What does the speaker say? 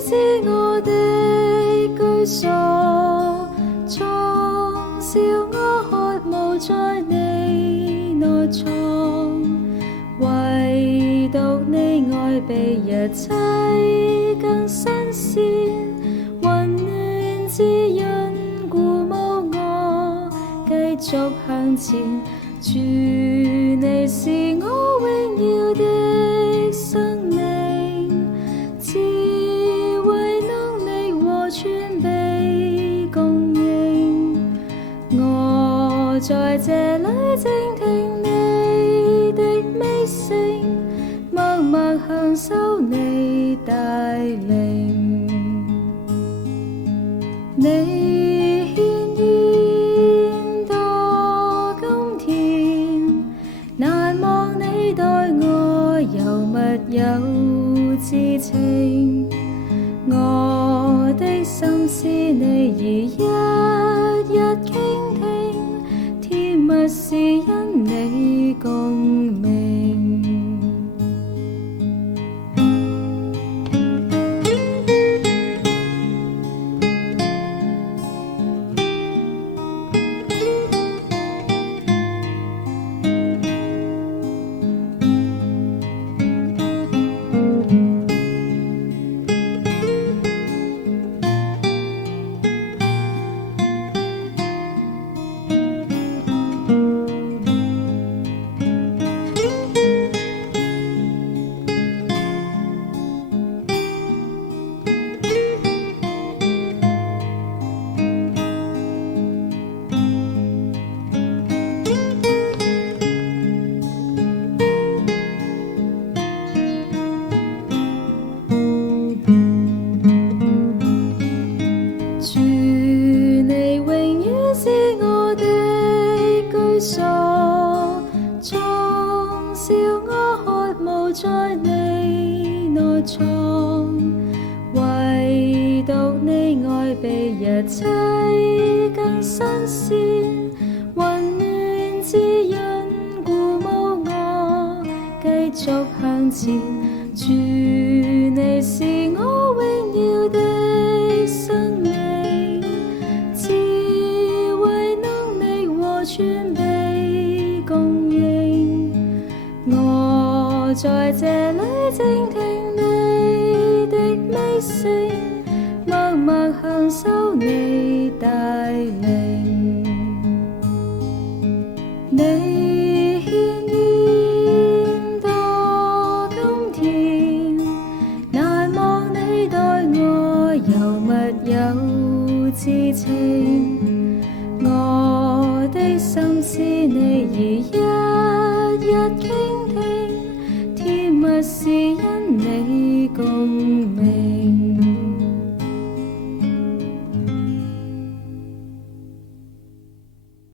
是我的居所，從小我渴慕在你內藏，唯獨你愛比一切更新鮮，溫暖滋潤鼓舞我繼續向前。主，你是我榮耀的生命，智慧能力和全備供應。我在這裏靜聽你的美聲，默默享受你帶領。你顯現多甘甜，難忘你待我柔密有至情。我的心思你已一一傾聽，甜蜜是因你共鳴。從小我渴慕在你內藏，唯獨你愛比一切更新鮮，溫暖滋潤鼓舞我繼續向前。主，你是我榮耀的生命，智慧能力和全備供應。我在這裏靜聽你的美聲，默默享受你帶領。你顯現多甘甜，難忘你待我柔密有至情。我的心思你已一一傾聽，甜蜜是因你